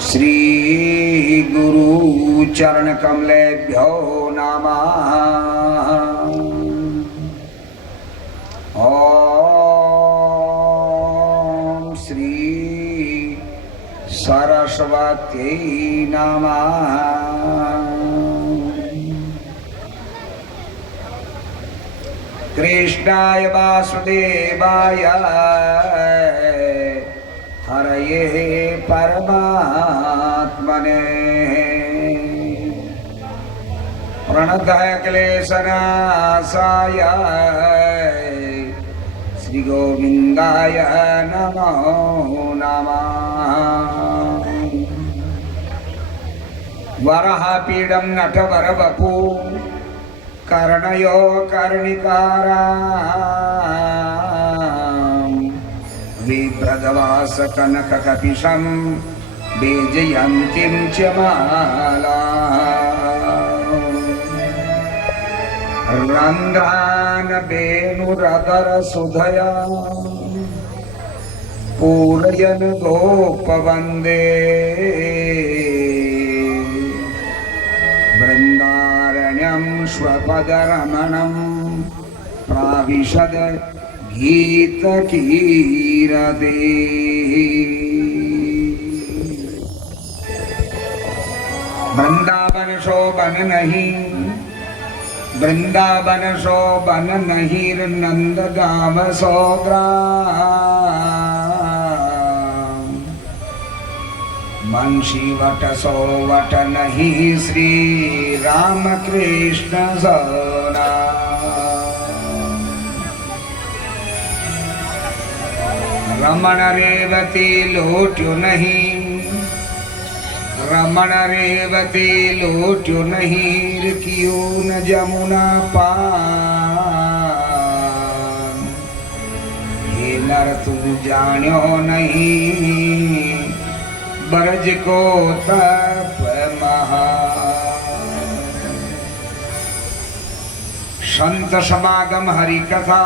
श्री गुरु चरण कमलेभ्यो नमः। ओम श्री सरस्वती नमः। कृष्णाय वासुदेवाय हरये परमात्मने प्रणतः क्लेशनाशाय श्री गोविंदाय नमो नमः। वराहपीडं नटवरवपु कर्णयो कर्णिकारा विभ्रदवास कनक कपिशं बीजयन्तीं च माला रन्ध्रान् वेणुरदर सुधया पूरयन् गोपवन्दे वृन्दारण्यं स्वपदरमणं प्राविशद गीतकीरते। वृंदावन शोभन नहीं, वृंदावन शोभन नहीं, नंद गाम सोग्राम बंशी वट सोवट नहीं, श्री राम कृष्ण सोना। रमण रेवती लोट्यो नहीं, रमण रेवती लोट्यो नहीं, क्यों न जमुना पार। हे नर तू जान्यो नहीं, ब्रज को तप महा। संत समागम हरि कथा,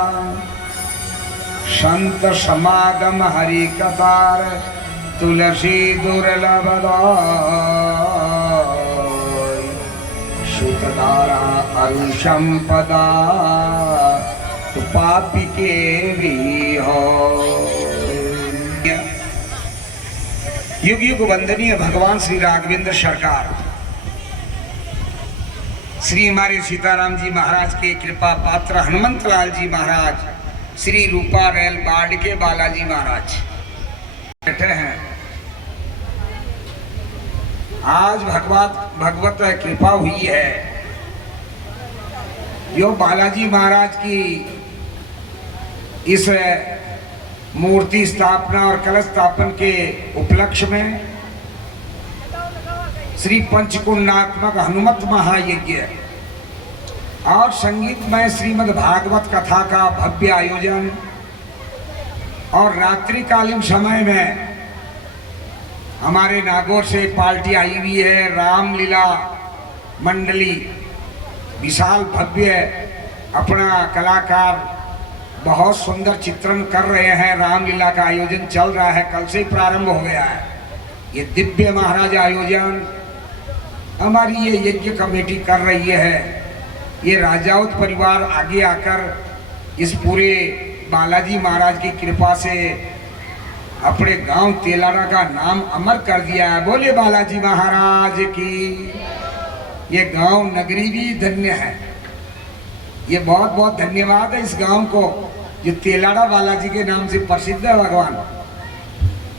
संत समागम हरि कथार, तुलसी दुर्लभ सुतधारा अरु संपदा, तो पापी के भी हो। युग युग वंदनीय भगवान श्री राघवेंद्र सरकार, श्री हमारे सीताराम जी महाराज के कृपा पात्र हनुमंत लाल जी महाराज, श्री रूपा रेल बाड़ के बालाजी महाराज बैठे हैं। आज भगवत कृपा हुई है, जो बालाजी महाराज की इस मूर्ति स्थापना और कलश स्थापन के उपलक्ष्य में श्री पंचकुंडात्मक हनुमत महायज्ञ और संगीतमय श्रीमद् भागवत कथा का भव्य आयोजन और रात्रिकालीन समय में हमारे नागौर से पार्टी आई हुई है। रामलीला मंडली विशाल भव्य अपना कलाकार बहुत सुंदर चित्रण कर रहे हैं। रामलीला का आयोजन चल रहा है, कल से ही प्रारंभ हो गया है। ये दिव्य महाराज आयोजन हमारी ये यज्ञ कमेटी कर रही है। ये राजावत परिवार आगे आकर इस पूरे बालाजी महाराज की कृपा से अपने गांव तेलारा का नाम अमर कर दिया है। बोले बालाजी महाराज की। ये गांव नगरी भी धन्य है। ये बहुत बहुत धन्यवाद है इस गांव को जो तेलारा बालाजी के नाम से प्रसिद्ध है। भगवान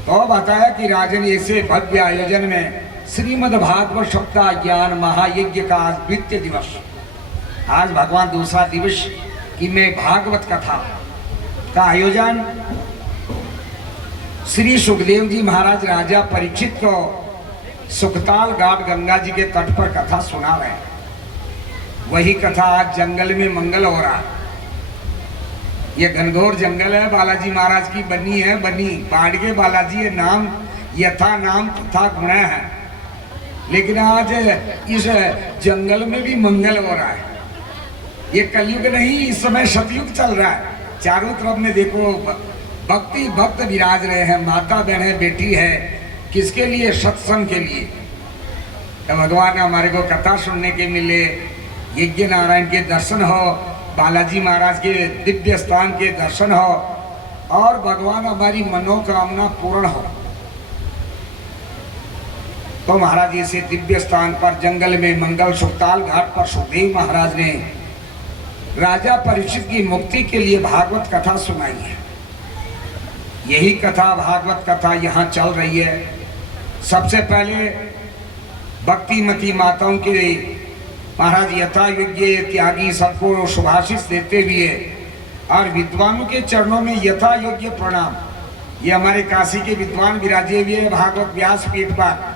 तो बताया कि राजन ऐसे भव्य आयोजन में श्रीमद् भागवत सप्ताह ज्ञान महायज्ञ का आज द्वितीय दिवस, आज भगवान दूसरा दिवस की में भागवत कथा का आयोजन श्री सुखदेव जी महाराज राजा परीक्षित को सुखताल घाट गंगा जी के तट पर कथा सुना रहे हैं। वही कथा आज जंगल में मंगल हो रहा है। ये घनघोर जंगल है, बालाजी महाराज की बनी है। बनी बाड़गे बालाजी ये नाम यथा नाम तथा गुण है। लेकिन आज इस जंगल में भी मंगल हो रहा है। ये कलयुग नहीं, इस समय सतयुग चल रहा है। चारों तरफ में देखो भक्ति भक्त विराज रहे हैं। माता बहन है, बेटी है, किसके लिए? सत्संग के लिए। तो भगवान हमारे को कथा सुनने के मिले, यज्ञ नारायण के दर्शन हो, बालाजी महाराज के दिव्य स्थान के दर्शन हो और भगवान हमारी मनोकामना पूर्ण हो। तो महाराज इसे दिव्य स्थान पर जंगल में मंगल सुखताल घाट पर सुखदेव महाराज ने राजा परीक्षित की मुक्ति के लिए भागवत कथा सुनाई है। यही कथा भागवत कथा यहाँ चल रही है। सबसे पहले भक्तिमती माताओं के महाराज यथा योग्य त्यागी सबको शुभाशीष देते हुए और विद्वानों के चरणों में यथा योग्य प्रणाम। ये हमारे काशी के विद्वान विराजे हुए भागवत व्यास पीठ पर,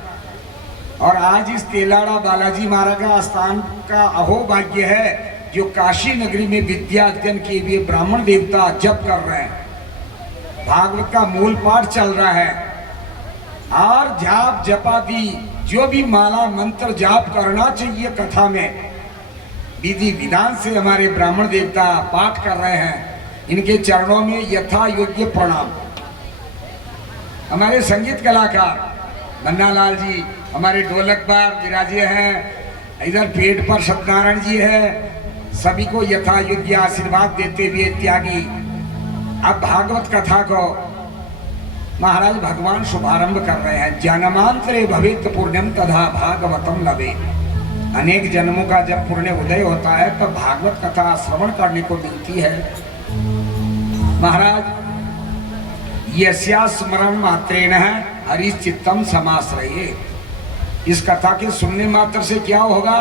और आज इस तेलाड़ा बालाजी महाराज का स्थान का अहोभाग्य है जो काशी नगरी में विद्या अध्ययन किए हुए ब्राह्मण देवता जप कर रहे हैं। भागवत का मूल पाठ चल रहा है और जाप जपादि जो भी माला मंत्र जाप करना चाहिए कथा में विधि विधान से हमारे ब्राह्मण देवता पाठ कर रहे हैं। इनके चरणों में यथा योग्य प्रणाम। हमारे संगीत कलाकार बन्नालाल जी हमारे ढोलक पर विराजे हैं, इधर पेट पर सत्यनारायण जी है, सभी को यथा योग्य आशीर्वाद देते हुए त्यागी अब भागवत कथा को महाराज भगवान शुभारंभ कर रहे हैं। जन्मांतरे भवेत पुण्यम तथा भागवतम लवे। अनेक जन्मों का जब पुण्य उदय होता है तब भागवत कथा श्रवण करने को मिलती है। महाराज यस्या स्मरण मात्रेण हरिश्चित्तम समाश्रये। इस कथा के सुनने मात्र से क्या होगा?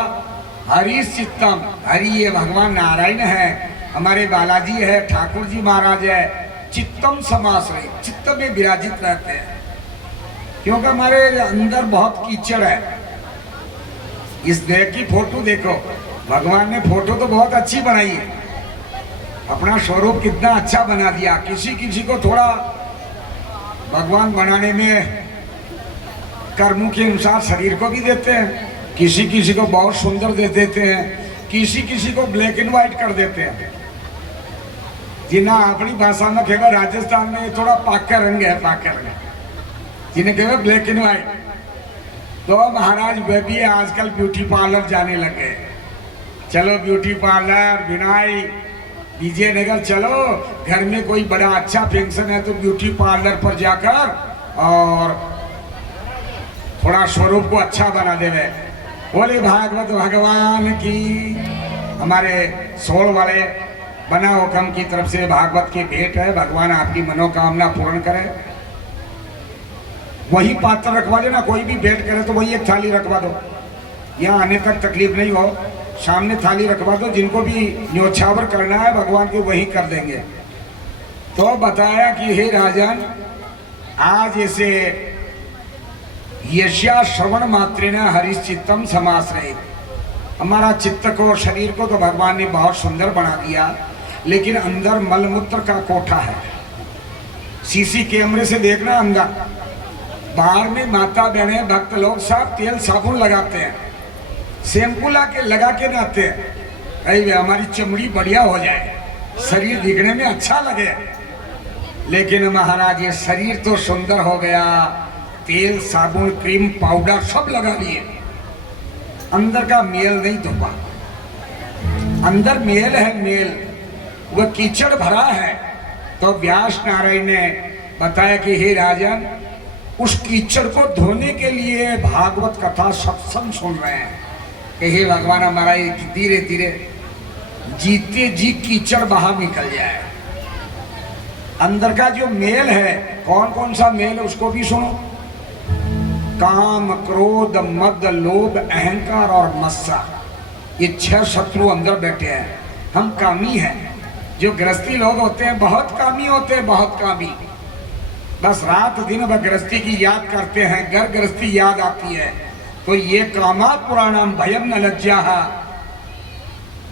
हरिश्चित्तम, हरि ये भगवान नारायण है, हमारे बालाजी है, ठाकुर जी महाराज है, चित्तम समाश्रय, चित्त में विराजित रहते हैं। क्योंकि हमारे अंदर बहुत कीचड़ है। इस देह की फोटो देखो, भगवान ने फोटो तो बहुत अच्छी बनाई है, अपना स्वरूप कितना अच्छा बना दिया। किसी किसी को थोड़ा भगवान बनाने में कर्मों के अनुसार शरीर को भी देते हैं, किसी किसी को बहुत सुंदर दे देते हैं, किसी किसी को ब्लैक एंड व्हाइट कर देते हैं। जिन्हें अपनी भाषा में कहेगा राजस्थान में थोड़ा पाका रंग है, पाका रंग, जिन्हें कहेगा ब्लैक एंड व्हाइट। तो महाराज वे भी आजकल ब्यूटी पार्लर जाने लगे। चलो ब्यूटी पार्लर, बिनाई, विजयनगर, चलो घर में कोई बड़ा अच्छा फंक्शन है तो ब्यूटी पार्लर पर जाकर और थोड़ा स्वरूप को अच्छा बना देवे। बोले भागवत भगवान की। हमारे सोल वाले बना हुकम की तरफ से भागवत की भेंट है। भगवान आपकी मनोकामना पूर्ण करे। वही पात्र रखवा देना, कोई भी भेंट करे तो वही एक थाली रखवा दो, यहाँ आने तक तकलीफ नहीं हो। सामने थाली रखवा दो, जिनको भी न्योछावर करना है भगवान को वही कर देंगे। तो बताया कि हे राजन, आज ऐसे यश्या श्रवण मात्रेण हरिश्चित्तम समाश्रय। हमारा चित्त को, शरीर को तो भगवान ने बहुत सुंदर बना दिया, लेकिन अंदर मलमूत्र का कोठा है। सीसी कैमरे से देखना अंदर, बाहर में माता बहने भक्त लोग सब तेल साबुन लगाते हैं, शैम्पू लगा के नहाते हैं, अरे हमारी चमड़ी बढ़िया हो जाए, शरीर दिखने में अच्छा लगे। लेकिन महाराज ये शरीर तो सुंदर हो गया, तेल साबुन क्रीम पाउडर सब लगा लिए, अंदर का मेल नहीं धोपा। अंदर मेल है, मेल वह कीचड़ भरा है। तो व्यास नारायण ने बताया कि हे राजन, उस कीचड़ को धोने के लिए भागवत कथा सत्संग सुन रहे हैं कि हे भगवान हमारा ये धीरे धीरे जीते जी कीचड़ बाहर निकल जाए। अंदर का जो मेल है, कौन कौन सा मेल है उसको भी सुनो। काम, क्रोध, मद, लोभ, अहंकार और मत्सर, ये 6 शत्रु अंदर बैठे हैं। हम कामी हैं। जो गृहस्थी लोग होते हैं बहुत कामी होते हैं, बहुत कामी। बस रात दिन वह गृहस्थी की याद करते हैं, घर गृहस्थी याद आती है। तो ये कामात् पुराणम भयम न लज्जा।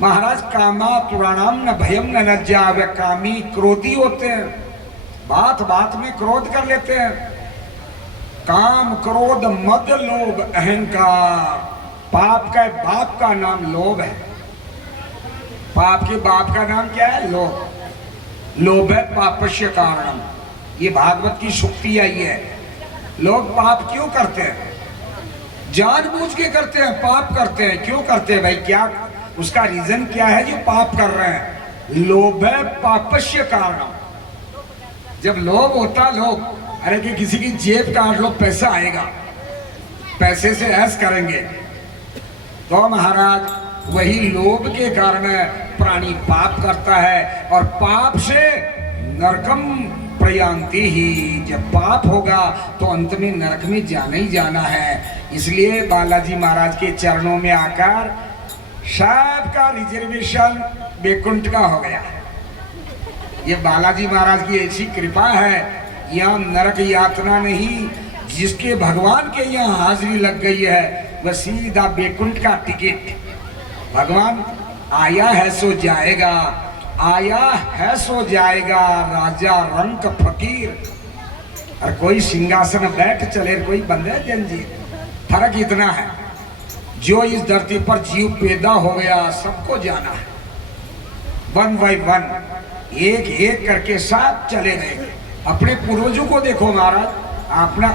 महाराज कामात् पुराणम न भयम न लज्जा। वे कामी क्रोधी होते हैं, बात बात में क्रोध कर लेते हैं। काम, क्रोध, मद, लोभ, अहंकार। पाप का बाप का नाम लोभ है। पाप के बाप का नाम क्या है? लोभ। लोभ है पापस्य कारणम। ये भागवत की सुक्ति आई है। लोग पाप क्यों करते हैं? जानबूझ के करते हैं, पाप करते हैं। क्यों करते हैं भाई? क्या उसका रीजन क्या है जो पाप कर रहे हैं? लोभ है पापस्य कारणम। जब लोभ होता, लोग अरे कि किसी की जेब काट लो, पैसा आएगा, पैसे से ऐश करेंगे, तो महाराज वही लोभ के कारण प्राणी पाप करता है। और पाप से नरकम प्रयांति ही, जब पाप होगा तो अंत में नरक में जाना ही जाना है। इसलिए बालाजी महाराज के चरणों में आकर सबका रिजर्वेशन बैकुंठ का हो गया। ये बालाजी महाराज की ऐसी कृपा है, यहाँ नरक यातना नहीं। जिसके भगवान के यहाँ हाजिरी लग गई है वह सीधा बैकुंठ का टिकट। भगवान आया है सो जाएगा, आया है सो जाएगा, राजा रंक फकीर। और कोई सिंहासन बैठ चले, कोई बंधे जंजीर। फर्क इतना है, जो इस धरती पर जीव पैदा हो गया सबको जाना है, वन बाई वन, एक एक करके सब चले गए। अपने पूर्वजों को देखो महाराज,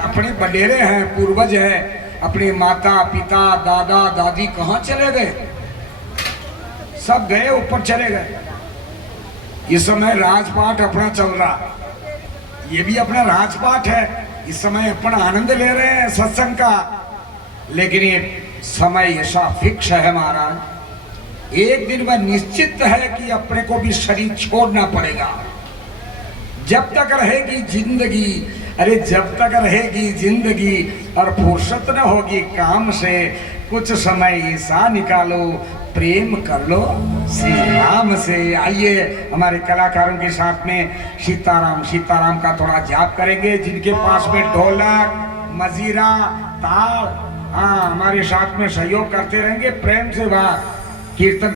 अपने बडेरे हैं, पूर्वज हैं, अपने माता पिता दादा दादी कहाँ चले गए? सब गए, ऊपर चले गए। इस समय राजपाट अपना चल रहा, ये भी अपना राजपाट है। इस समय अपन आनंद ले रहे हैं सत्संग का, लेकिन ये समय ऐसा फिक्स है महाराज, एक दिन वह निश्चित है कि अपने को भी शरीर छोड़ना पड़ेगा। जब तक रहेगी जिंदगी, अरे जब तक रहेगी जिंदगी और फुर्सत न होगी काम से, कुछ समय ऐसा निकालो, प्रेम कर लो श्री राम से। आइए हमारे कलाकारों के साथ में सीताराम सीताराम का थोड़ा जाप करेंगे। जिनके पास में ढोलक मजीरा ताल, हाँ, हमारे साथ में सहयोग करते रहेंगे, प्रेम से बात कीर्तन